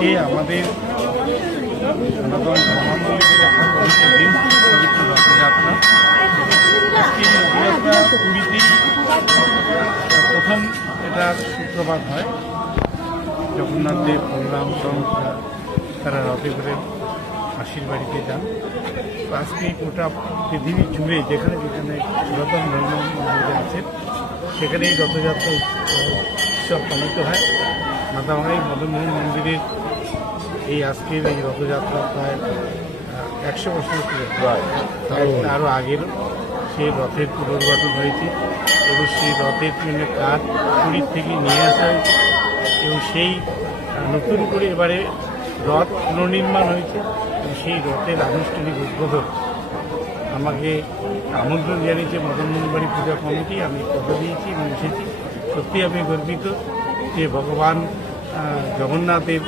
আজকে আমাদের সনাতন ধর্মাবলম্বীদের একটা পবিত্র দিন, পবিত্র রথযাত্রা। আজকে এই রথযাত্রা পুরীতেই প্রথম এটার সূত্রপাত হয়। জগন্নাথ দেব, বলরাম সহজরা তারা রথে করে মাসির বাড়িতে যান। তো আজকে গোটা পৃথিবী জুড়ে যেখানে যেখানে সনাতন ধর্মাবলম্বী আছে সেখানে এই রথযাত্রা উৎসব পালিত হয়। মাতামাই মদনমোহন মন্দিরের এই আজকের এই রথযাত্রা প্রায় 100 বছর আরও আগের সেই রথের পুনর্গঠন হয়েছে এবং সেই রথের জন্য কাঠ পুরীর থেকে নিয়ে আসা হয়েছে এবং সেই নতুন করে এবারে রথ পুনর্নির্মাণ হয়েছে এবং সেই রথের আনুষ্ঠানিক উদ্বোধন আমাকে আমন্ত্রণ জানিয়েছে মদনমোহন বাড়ি পূজা কমিটি। আমি কথা দিয়েছি এবং এসেছি। সত্যি আমি গর্বিত যে ভগবান জগন্নাথের